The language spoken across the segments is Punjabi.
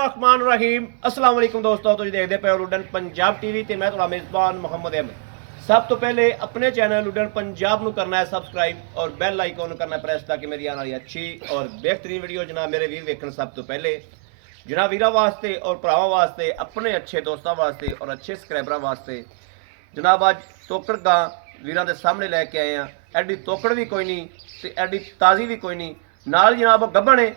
बिस्मिल्लाहिर्रहमानिर्रहीम अस्सलाम वालेकुम दोस्तों। तुझे देखते पे लुडन पंजाब टीवी ते मैं थोड़ा मेज़बान मोहम्मद अहमद। सब तो पहले अपने चैनल लुडन पंजाब ਨੂੰ करना है सब्सक्राइब और बैल आइकॉन करना है प्रेस ताकि मेरी आने वाली अच्छी और बेहतरीन वीडियो जनाब मेरे वीर देखने सब तो पहले जनाब वीरा वास्ते और भरावां वास्ते अपने अच्छे दोस्तों वास्ते और अच्छे सबसक्राइबरां वास्ते जनाब अज तोकड़ गां वीरां दे सामने लैके आए हैं। एडी तोकड़ भी कोई नहीं ते एडी ताज़ी भी कोई नहीं, नाल जनाब गब्बन है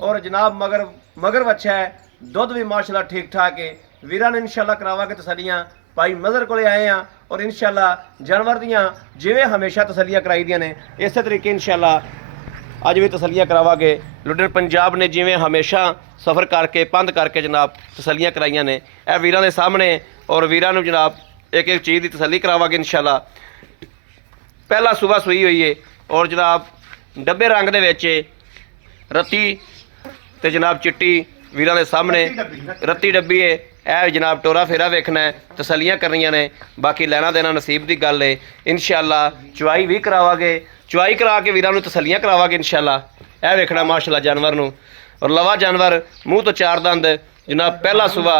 और जनाब मगर मगर बच्चा है, दुध भी माशाल्लाह ठीक ठाक है। वीरां ने इंशाल्लाह करावांगे तसलियां भाई मज़र को आए हैं और इंशाल्लाह जानवर दियां जिवें हमेशा तसलियां कराई दियां ने इस तरीके इंशाल्लाह अज भी तसलियां करावांगे। लुडन पंजाब ने जिवें हमेशा सफ़र करके पंध करके जनाब तसलियां कराइयां ने यह वीरां दे सामने और वीरां नूं जनाब एक एक चीज़ की तसली करावांगे इंशाल्लाह। पहला सुबह सुई हुई है और जनाब डब्बे रंग दे विच रत्ती ते जनाब चिट्टी वीरां दे सामने रत्ती डब्बी है। यह जनाब टोरा फेरा वेखना है, तसलियां करनियां ने, बाकी लेना देना नसीब की गल है। इंशाल्लाह चुवाई भी करावांगे, चुवाई करा के वीरां नूं तसलियां करावांगे इंशाल्लाह। यह वेखना माशाल्लाह जानवर नूं और लवा जानवर मूँह तो चार दंद जनाब पहला सुबह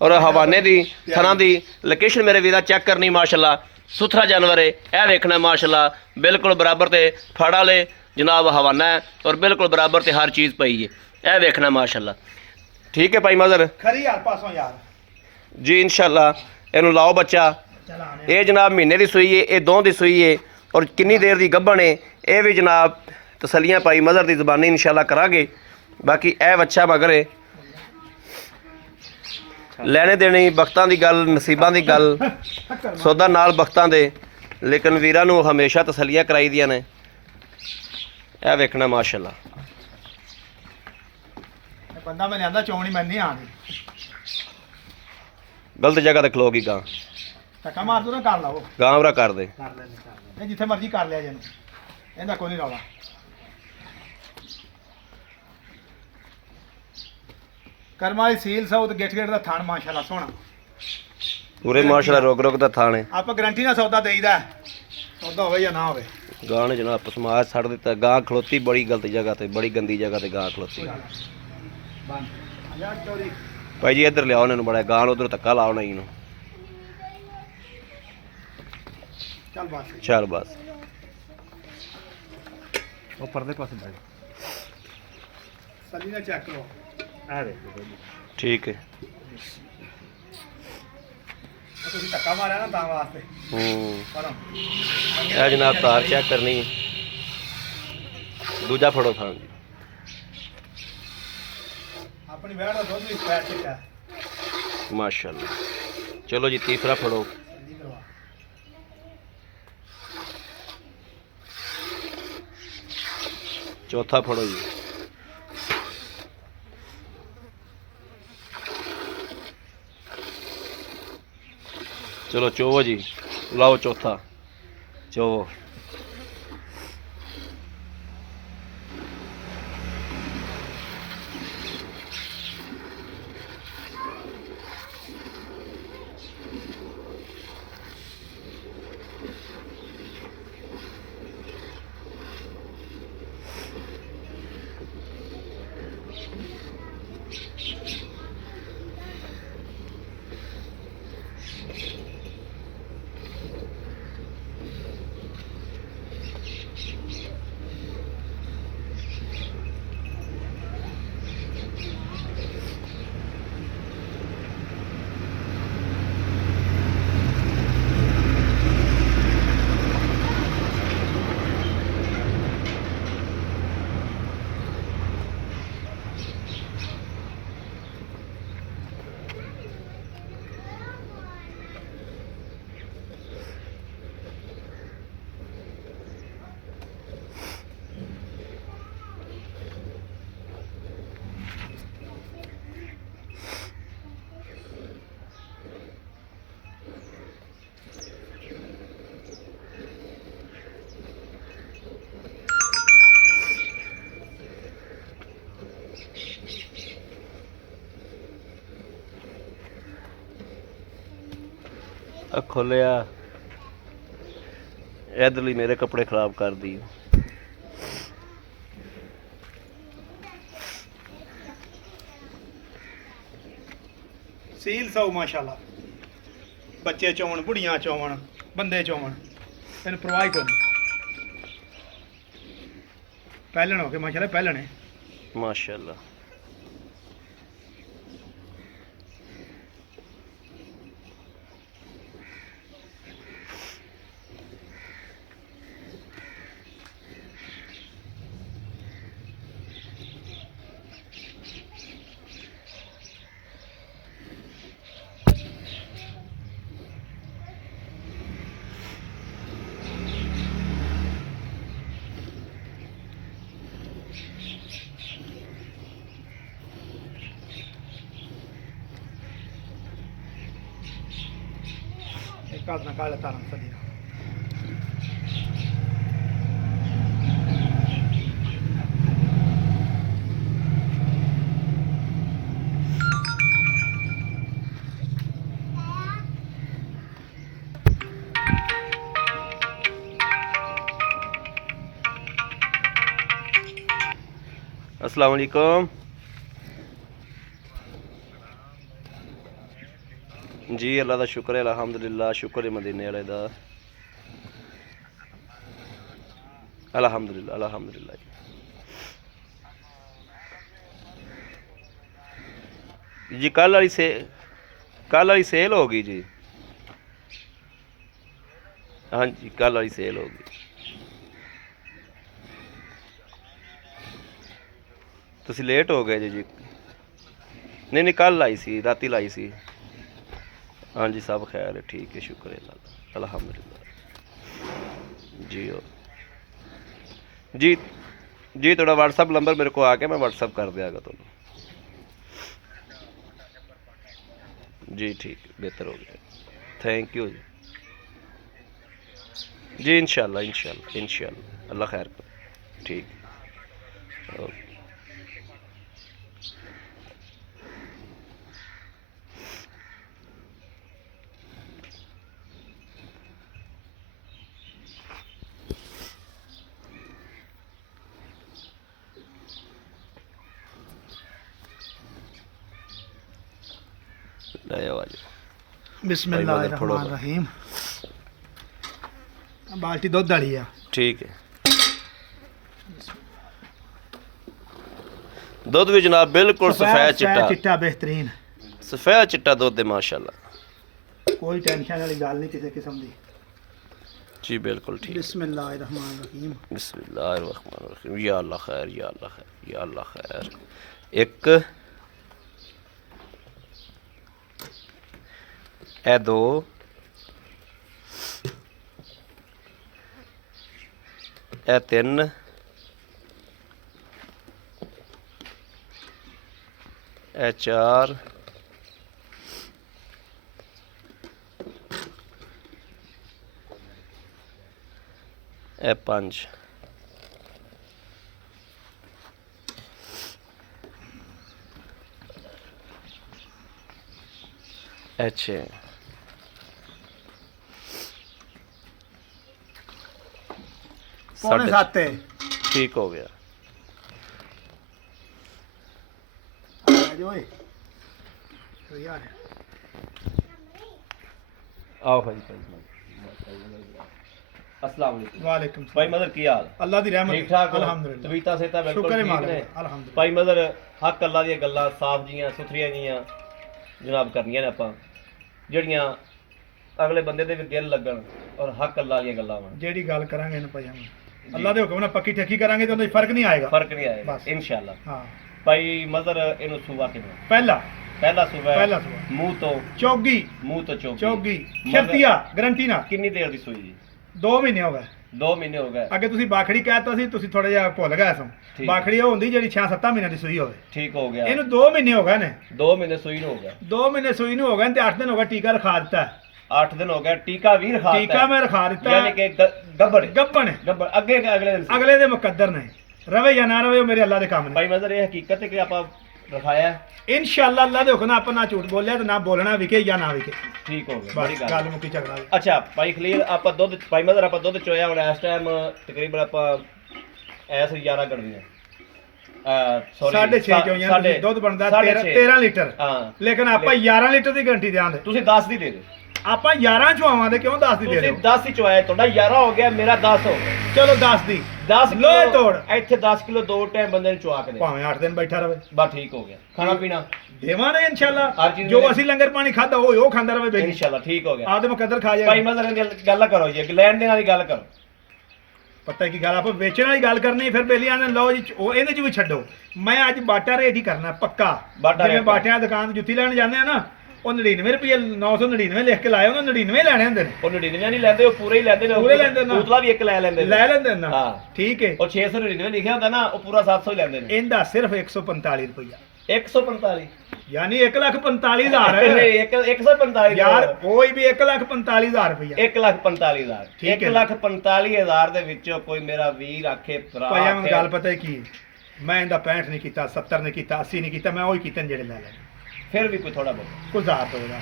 और हवाने की थना की लोकेशन मेरे वीरा चेक करनी माशाल्लाह सुथरा जानवर है। यह वेखना माशाल्लाह बिल्कुल बराबर ते फड़ वाले जनाब हवाना है और बिल्कुल बराबर ते हर चीज़ पई है। यह वेखना माशाल्लाह ठीक है भाई मज़र खरी यार पासों यार जी इंशाल्लाह इनू लाओ बच्चा। ये जनाब महीने की सूई है, ये 2 की सूई है और किन्नी देर की गब्बन है ये भी जनाब तसलियां पाई मज़र की ज़बानी इंशाल्लाह करांगे। बाकी यह बच्चा मगर है ਲੈਣੇ ਦੇਣੀ ਵਕਤਾਂ ਦੀ ਗੱਲ ਨਸੀਬਾਂ ਦੀ ਗੱਲ ਸੌਦਾ ਨਾਲ ਵਕਤਾਂ ਦੇ, ਲੇਕਿਨ ਵੀਰਾਂ ਨੂੰ ਹਮੇਸ਼ਾ ਤਸੱਲੀਆਂ ਕਰਾਈ ਦੀਆਂ ਨੇ। ਇਹ ਵੇਖਣਾ ਮਾਸ਼ਾਅੱਲਾ ਬੰਦਾ ਮੈਂ ਲਿਆਂਦਾ ਚੋਣੀ ਮੈਂ ਨਹੀਂ ਆਣੀ ਗਲਤ ਜਗ੍ਹਾ ਤੇ ਖਲੋ ਗਈ ਗਾਂ ਧੱਕਾ ਮਾਰ ਦੋ ਨਾ ਕਰ ਲਾਓ ਗਾਂ ਵਰਾ ਕਰ ਦੇ ਇਹ ਜਿੱਥੇ ਮਰਜ਼ੀ ਕਰ ਲਿਆ ਜਨ ਇਹਦਾ ਕੋਈ ਨਹੀਂ ਰੌਲਾ। ਕਰਮਾ ਦੀ ਸੀਲ ਸਾਊਥ ਗੇਟ ਦਾ ਥਾਣ ਮਾਸ਼ਾਅੱਲਾ ਸੋਹਣਾ ਪੂਰੇ ਮਾਸ਼ਾਅੱਲਾ ਰੋਕ ਰੋਕ ਦਾ ਥਾਣ ਹੈ। ਆਪਾਂ ਗਰੰਟੀ ਨਾਲ ਸੌਦਾ ਦੇਈਦਾ, ਸੌਦਾ ਹੋਵੇ ਜਾਂ ਨਾ ਹੋਵੇ। ਗਾਂ ਨੇ ਜਨਾਬ ਪਸਮਾਜ ਛੱਡ ਦਿੱਤਾ, ਗਾਂ ਖਲੋਤੀ ਬੜੀ ਗਲਤ ਜਗ੍ਹਾ ਤੇ, ਬੜੀ ਗੰਦੀ ਜਗ੍ਹਾ ਤੇ ਗਾਂ ਖਲੋਤੀ। ਭਾਈ ਜੀ ਇੱਧਰ ਲਿਆਓ ਇਹਨੂੰ ਬੜਾ ਗਾਂ ਉਧਰ ਧੱਕਾ ਲਾਓ ਨਹੀਂ ਇਹਨੂੰ ਚੱਲ ਬਸ ਉਹ ਪਰਦੇ ਪਾਸੇ ਬੈਠ ਸੱਲੀ ਨਾਲ ਚੈੱਕ ਕਰੋ ਆ ਦੇਖੋ ਠੀਕ ਹੈ। ਤੁਸੀਂ ਧੱਕਾ ਮਾਰਿਆ ਨਾ ਤਾਂ ਵਾਸਤੇ ਇਹ ਜਨਾਬ ਤਾਰ ਚੈੱਕ ਕਰਨੀ ਦੂਜਾ ਫੜੋ ਖਾਣ ਜੀ ਆਪਣੀ ਵੈੜ ਦਾ ਦੁੱਧ ਵੀ ਫੈਟ ਚਿੱਟਾ ਮਾਸ਼ਾਅੱਲਾ। ਚਲੋ ਜੀ ਤੀਸਰਾ ਫੜੋ, चौथा फड़ो जी, चलो चोवो जी लाओ चौथा चोवो। खोलिया इधरली मेरे कपड़े खराब कर दिए। ਸੀਲ ਸੌ ਮਾਸ਼ਾਅੱਲਾ ਬੱਚੇ ਚੋਣ ਬੁੜੀਆਂ ਚੋਣ ਬੰਦੇ ਚੋਣ ਤੈਨੂੰ ਪਰਵਾਹ ਹੀ ਕੋਈ ਨਹੀਂ ਪਹਿਲਣ ਹੋ ਕੇ ਮਾਸ਼ਾਅੱਲਾ ਪਹਿਲਣ ਹੈ ਮਾਸ਼ਾਅੱਲਾ ਇੱਕ ਹੱਥ ਨਾਲ ਕਾਲੇ ਤਾਰਾਂ ਸਦੀਆਂ अस्सलाम वालेकुम जी अल्लाह का शुक्र है अल्हम्दुलिल्लाह शुक्र है मदीने वाले दा अल्हम्दुलिल्लाह अल्हम्दुलिल्लाह जी कल वाली सेल होगी जी हाँ जी कल वाली सेल होगी ਤੁਸੀਂ ਲੇਟ ਹੋ ਗਏ ਜੀ ਨਹੀਂ ਕੱਲ ਲਾਈ ਸੀ ਰਾਤੀ ਲਾਈ ਸੀ ਹਾਂਜੀ ਸਭ ਖੈਰ ਹੈ ਠੀਕ ਹੈ ਸ਼ੁਕਰ ਹੈ ਅਲਹਮਦੁਲਿਲਾ ਜੀ ਜੀ ਤੁਹਾਡਾ WhatsApp ਨੰਬਰ ਮੇਰੇ ਕੋ ਆ ਕੇ ਮੈਂ WhatsApp ਕਰ ਦਿਆਂਗਾ ਤੁਹਾਨੂੰ जी ठीक बेहतर हो गया थैंक यू जी इंशाल्लाह इंशाल्लाह इंशाल्लाह अल्लाह खैर करे ठीक ओके बिस्मिल्लाहिर्रहमानिर्रहीम बाल्टी दुध वाली है ठीक है दुध भी जनाब बिल्कुल सफेद चिट्टा बेहतरीन सफेद चिट्टा दुध है माशाल्लाह कोई टेंशन वाली गल नहीं किसी किस्म दी जी बिल्कुल ठीक बिस्मिल्लाहिर्रहमानिर्रहीम बिस्मिल्लाहिर्रहमानिर्रहीम या अल्लाह खैर या अल्लाह खैर या अल्लाह खैर एक ए दो ए तीन ए चार ए पांच ए छे पौने सात ठीक हो गया यार आओ भाई अस्सलाम वालेकुम वालेकुम भाई मदर की हाल अल्लाह दी रहमत ठीक ठाक अल्हम्दुलिल्लाह तबीयतां सेहतां बिल्कुल शुक्र है ठीक मालिक ने अल्हम्दुलिल्लाह भाई मदर हक अल्लाह दी गल्लां साफ जियां सुथरियां जियां जनाब करनियां ने आपां ਜਿਹੜੀਆਂ ਅਗਲੇ ਬੰਦੇ ਦੇ ਵੀ ਦਿਲ ਲੱਗਣ ਔਰ ਹੱਕ ਅੱਲਾਹ ਦੀਆਂ ਗੱਲਾਂ ਹੋਣ ਜਿਹੜੀ ਗੱਲ ਕਰਾਂਗੇ ਇਹਨੂੰ ਭਾਈ ਹਮ ਅੱਲਾਹ ਦੇ ਹੁਕਮ ਨਾਲ ਪੱਕੀ ਠੱਕੀ ਕਰਾਂਗੇ ਤੇ ਉਹਦਾ ਫਰਕ ਨਹੀਂ ਆਏਗਾ ਫਰਕ ਨਹੀਂ ਆਏਗਾ ਇਨਸ਼ਾਅੱਲਾ ਹਾਂ ਭਾਈ ਮਦਰ ਇਹਨੂੰ ਸੂਬਾ ਕਿਵੇਂ ਪਹਿਲਾ ਸੂਬਾ ਮੂੰਹ ਤੋਂ ਚੌਗੀ ਸ਼ਰਤੀਆ ਗਰੰਟੀ ਨਾਲ ਕਿੰਨੀ ਦੇਰ ਦੀ ਸੂਈ ਜੀ 2 ਮਹੀਨੇ ਹੋ ਗਏ 2 ਮਹੀਨੇ ਹੋ ਗਏ ਅੱਗੇ ਤੁਸੀਂ ਬਾਖੜੀ ਕਹਿਤਾ ਸੀ ਤੁਸੀਂ ਥੋੜਾ ਜਿਹਾ ਭੁੱਲ ਗਏ ਸੋ ਬਾਖੜੀ ਉਹ ਹੁੰਦੀ ਜਿਹੜੀ 6-7 ਮਹੀਨਿਆਂ ਦੀ ਸੂਈ ਹੋਵੇ ਠੀਕ ਹੋ ਗਿਆ ਇਹਨੂੰ 2 ਮਹੀਨੇ ਹੋ ਗਏ ਨੇ 2 ਮਹੀਨੇ ਸੂਈ ਨੂੰ ਹੋ ਗਿਆ 2 ਮਹੀਨੇ ਸੂਈ ਨੂੰ ਹੋ ਗਏ ਤੇ 8 ਦਿਨ ਹੋ ਗਏ ਟੀਕਾ ਰਖਾ ਦਿੱਤਾ 8 ਦਿਨ ਹੋ ਗਿਆ ਟੀਕਾ ਵੀ ਰਖਾ ਦਿੱਤਾ ਟੀਕਾ ਮੈਂ ਰਖਾ ਦਿੱਤਾ ਯਾਨੀ ਕਿ ਗੱਬਣ ਅੱਗੇ ਅਗਲੇ ਦੇ ਮੁਕੱਦਰ ਨੇ ਰਵੇ ਜਾਂ ਨਾ ਰਵੇ ਉਹ ਮੇਰੇ ਅੱਲਾ ਦੇ ਕੰਮ ਨੇ ਭਾਈ ਮਜ਼ਰ ਇਹ ਹਕੀਕਤ ਹੈ ਕਿ ਆਪਾਂ ਰਖਾਇਆ ਇਨਸ਼ਾਅੱਲਾ ਅੱਲਾ ਦੇ ਹੁਕਮ ਨਾਲ ਆਪਾਂ ਨਾ ਝੂਠ ਬੋਲਿਆ ਤੇ ਨਾ ਬੋਲਣਾ ਵਿਕੇ ਜਾਂ ਨਾ ਵਿਕੇ ਠੀਕ ਹੋ ਗਿਆ ਬੜੀ ਗੱਲ ਮੁੱਕੀ ਝਗੜਾ ਅੱਛਾ ਭਾਈ ਖਲੀਲ ਆਪਾਂ ਦੁੱਧ ਭਾਈ ਮਜ਼ਰ ਆਪਾਂ ਦੁੱਧ ਚੋਇਆ ਹੁਣ ਇਸ ਟਾਈਮ ਤਕਰੀਬਨ ਆਪਾਂ ਐਸ 11 ਗੜਵੀਆਂ ਸੌਰੀ 6.5 ਚੋਈਆਂ ਦੁੱਧ ਬਣਦਾ 13 ਲੀਟਰ ਹਾਂ ਲੇਕਿਨ ਆਪਾਂ 11 ਲੀਟਰ ਦੀ ਗਰੰਟੀ ਦਿਆਂਗੇ ਤੁਸੀਂ 10 ਦੀ ਦੇ ਦਿਓ ਆਪਾਂ 11 ਚੋਆਵਾਂ ਦੇ ਕਿਉਂ 10 ਦੀ ਦੇ ਤੁਸੀਂ ਦਿਓ 10 ਹੀ ਚੁਆਇਆ ਤੁਹਾਡਾ 11 ਹੋ ਗਿਆ ਮੇਰਾ 10 ਹੋ ਗਿਆ ਚਲੋ 10 ਦੀ 10 ਲੋਹੇ ਕਿਲੋ ਤੋੜ ਇੱਥੇ 10 ਕਿਲੋ ਦੋ ਟਾਈਮ ਬੰਦੇ ਨੂੰ ਚੁਆ ਕੇ ਦੇ ਭਾਵੇਂ 8 ਦਿਨ ਬੈਠਾ ਰਵੇ ਬਸ ਠੀਕ ਹੋ ਗਿਆ ਖਾਣਾ ਪੀਣਾ ਦੇਵਾਂਗੇ ਹਰ ਇਨਸ਼ਾਅੱਲਾ ਚੀਜ਼ ਜੋ ਦੇ- ਅਸੀਂ ਲੰਗਰ ਪਾਣੀ ਖਾਦਾ ਉਹ ਖਾਂਦਾ ਰਵੇ ਬੇਲੀ ਇਨਸ਼ਾਅੱਲਾ ਠੀਕ ਹੋ ਗਿਆ ਆਪਦੇ ਮੁਕੱਦਰ ਖਾ ਭਾਈ ਜਾਏ ਮਜ਼ਰ ਦੀ ਗੱਲ ਕਰੋ ਜੀ ਇੰਗਲੈਂਡ ਦੇ ਨਾਲ ਹੀ ਗੱਲ ਕਰੋ ਪਤਾ ਕੀ ਗੱਲ ਆਪਾਂ ਵੇਚਣ ਵਾਲੀ ਗੱਲ ਕਰਨੀ ਫਿਰ ਬੇਲੀਆਂ ਨੇ ਲਓ ਜੀ ਉਹ ਇਹਦੇ ਚ ਵੀ ਛੱਡੋ ਮੈਂ ਅੱਜ ਬਾਟਾ ਰੇਟ ਹੀ ਕਰਨਾ ਪੱਕਾ ਬਾਟਾ ਜਿਵੇਂ ਰੇਟ। ਬਾਟਿਆਂ ਦੀ ਦੁਕਾਨ ਤੋਂ ਜੁੱਤੀ ਲੈਣ ਜਾਂਦੇ ਆ ਨਾ ਉਹ 99 ਰੁਪਏ 999 ਲਿਖ ਕੇ ਲਾਏ ਉਹਨਾਂ 99 ਲੈਣੇ ਹੁੰਦੇ ਨੇ ਉਹ 99 ਨਹੀਂ ਲੈਂਦੇ ਉਹ ਪੂਰੇ ਹੀ ਲੈਂਦੇ ਨੇ ਪੂਰੇ ਲੈਂਦੇ ਨੇ। ਉਤਲਾ ਵੀ ਇੱਕ ਲੈ ਲੈਂਦੇ ਨੇ ਲੈ ਲੈਂਦੇ ਨੇ ਨਾ ਹਾਂ। ਠੀਕ ਹੈ ਉਹ 699 ਲਿਖਿਆ ਹੁੰਦਾ ਨਾ ਉਹ ਪੂਰਾ 700 ਹੀ ਲੈਂਦੇ ਨੇ ਇਹਦਾ ਸਿਰਫ 145 ਰੁਪਇਆ 145 ਯਾਨੀ 1,45,000 ਇੱਕ 145 ਯਾਰ ਕੋਈ ਵੀ 1,45,000 ਰੁਪਇਆ 1,45,000 ਠੀਕ ਹੈ। 1,45,000 ਦੇ ਵਿੱਚੋਂ ਕੋਈ ਮੇਰਾ ਵੀਰ ਆਖੇ ਭਰਾ ਭਾਈ ਹੁਣ ਆਖੇ, ਗੱਲ ਪਤਾ ਕੀ ਹੈ? ਮੈਂ ਇਹਦਾ 65 ਨਹੀਂ ਕੀਤਾ 70 ਨਹੀਂ ਕੀਤਾ 80 ਨਹੀਂ ਕੀਤਾ ਮੈਂ ਉਹੀ ਕੀਤੇ ਨੇ ਜਿਹੜੇ ਲੈ ਲੈ ਫਿਰ ਵੀ ਕੋਈ ਥੋੜਾ ਬਹੁਤ ਗੁਜ਼ਾਰ ਦੋ ਦਾ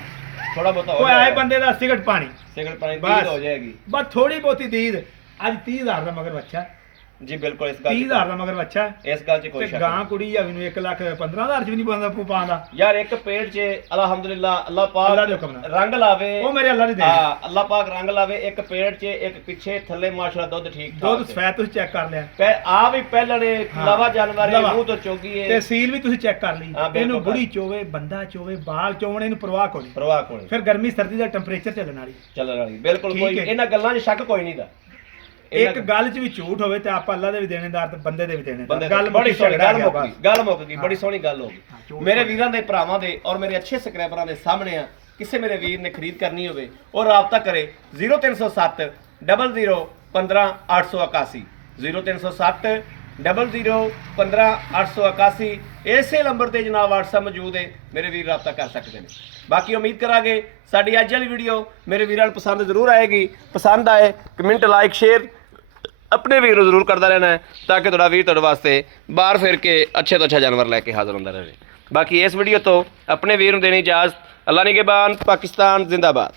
ਥੋੜਾ ਬਹੁਤਾ ਹੋ ਕੋਈ ਆਏ ਜਾਏਗਾ। ਬੰਦੇ ਦਾ ਸਿਗਰਟ ਪਾਣੀ ਸਿਗਰਟ ਪਾਣੀ ਬਸ। ਦੀ ਹੋ ਜਾਏਗੀ ਬਸ ਥੋੜੀ ਬਹੁਤੀ ਦੀਦ ਅੱਜ 30,000 ਦਾ ਮਗਰ ਬੱਚਾ ਜੀ ਬਿਲਕੁਲ ਇਸ ਗੱਲ 30,000 ਦਾ ਮਗਰ ਬੱਚਾ ਇਸ ਗੱਲ 'ਚ ਕੋਈ ਤੇ ਸ਼ੱਕ ਗਾਂ ਨਹੀਂ ਕੁੜੀ ਆ ਮੈਨੂੰ 1,15,000 ਚ ਵੀ ਨਹੀਂ ਬੰਦਾ ਪਾਉਂਦਾ ਯਾਰ ਇੱਕ ਪੇੜ 'ਚ ਅਲਹਮਦੁਲਿਲਾ ਅੱਲਾਹ ਅੱਲਾ ਦੇ ਪਾਕ ਹੁਕਮ ਨਾਲ। ਰੰਗ ਲਾਵੇ ਉਹ ਮੇਰੇ ਅੱਲਾ ਦੀ ਦੇਣ ਹਾਂ ਅੱਲਾਹ ਪਾਕ ਰੰਗ ਲਾਵੇ ਇੱਕ ਪੇੜ 'ਚ ਇੱਕ ਪਿੱਛੇ ਥੱਲੇ ਮਾਸ਼ਾਅੱਲਾ ਦੁੱਧ ਠੀਕ ਦੁੱਧ ਠਾਕ ਸਫੈਦ ਤੁਸੀਂ ਚੈੱਕ ਕਰ ਲਿਆ ਪੈ ਆ ਵੀ ਪਹਿਲਣੇ ਹਾਂ। ਲਵਾ ਜਾਨਵਰ ਹੈ ਲਵਾ। ਮੂੰਹ ਤੋਂ ਚੋਗੀ ਤੇ ਹੈ ਸੀਲ ਵੀ ਤੁਸੀਂ ਚੈੱਕ ਕਰ ਲਈ ਹਾਂ, ਬਿਲਕੁਲ ਇਹਨੂੰ ਕਰ। ਬੁੜੀ ਚੋਵੇ ਬੰਦਾ ਚੋਵੇ ਬਾਲ ਚੋਵਣ ਇਹਨੂੰ ਪਰਵਾਹ ਕੋਈ ਨਹੀਂ ਪਰਵਾਹ ਕੋਈ ਨਹੀਂ ਫਿਰ ਗਰਮੀ ਸਰਦੀ ਦਾ ਟੈਂਪਰੇਚਰ ਚੱਲਣ ਵਾਲੀ ਚੱਲਣ ਵਾਲੀ ਬਿਲਕੁਲ ਠੀਕ ਕੋਈ ਹੈ। ਇਹਨਾਂ ਗੱਲਾਂ 'ਚ ਸ਼ੱਕ ਕੋਈ ਨਹੀਂ ਦਾ ਇੱਕ ਗੱਲ 'ਚ ਵੀ ਝੂਠ ਹੋਵੇ ਤੇ ਆਪਾਂ ਅੱਲਾ ਦੇ ਵੀ ਦੇਣੇਦਾਰ ਤੇ ਬੰਦੇ ਦੇ ਵੀ ਬੰਦੇ ਦੇਣੇਦਾਰ ਦੀ ਗੱਲ ਬੜੀ ਸੋਹਣੀ ਗੱਲ ਮੁੱਕ ਬਸ। ਗਈ ਗੱਲ ਮੁੱਕ ਗਈ ਬੜੀ ਹਾਂ। ਸੋਹਣੀ ਗੱਲ ਹੋ ਹਾਂ, ਗਈ ਝੂਠ ਮੇਰੇ ਬੋਲ। ਵੀਰਾਂ ਦੇ ਭਰਾਵਾਂ ਦੇ ਔਰ ਮੇਰੇ ਅੱਛੇ ਸਬਸਕ੍ਰਾਈਬਰਾਂ ਦੇ ਸਾਹਮਣੇ ਆ ਕਿਸੇ ਮੇਰੇ ਵੀਰ ਨੇ ਖਰੀਦ ਕਰਨੀ ਹੋਵੇ ਉਹ ਰਾਬਤਾ ਕਰੇ 0307 00 15 881 0307 00 15 881 ਇਸੇ ਨੰਬਰ ਤੇ ਜਨਾਬ WhatsApp ਮੌਜੂਦ ਹੈ ਮੇਰੇ ਵੀਰ ਰਾਬਤਾ ਕਰ ਸਕਦੇ ਨੇ ਬਾਕੀ ਉਮੀਦ ਕਰਾਂਗੇ ਸਾਡੀ ਅੱਜ ਵਾਲੀ ਵੀਡੀਓ ਮੇਰੇ ਵੀਰਾਂ ਨੂੰ ਪਸੰਦ ਜ਼ਰੂਰ ਆਏਗੀ ਪਸੰਦ ਆਏ ਕਮੈਂਟ ਲਾਈਕ ਸ਼ੇਅਰ ਆਪਣੇ ਵੀਰ ਨੂੰ ਜ਼ਰੂਰ ਕਰਦਾ ਰਹਿਣਾ ਹੈ ਤਾਂ ਕਿ ਤੁਹਾਡਾ ਵੀਰ ਤੁਹਾਡੇ ਵਾਸਤੇ ਬਾਹਰ ਫਿਰ ਕੇ ਅੱਛੇ ਤੋਂ ਅੱਛਾ ਜਾਨਵਰ ਲੈ ਕੇ ਹਾਜ਼ਰ ਹੁੰਦਾ ਰਹੇ ਬਾਕੀ ਇਸ ਵੀਡੀਓ ਤੋਂ ਆਪਣੇ ਵੀਰ ਨੂੰ ਦੇਣੀ ਇਜਾਜ਼ਤ ਅੱਲਾ ਨਿਗਹਿਬਾਨ ਪਾਕਿਸਤਾਨ ਜ਼ਿੰਦਾਬਾਦ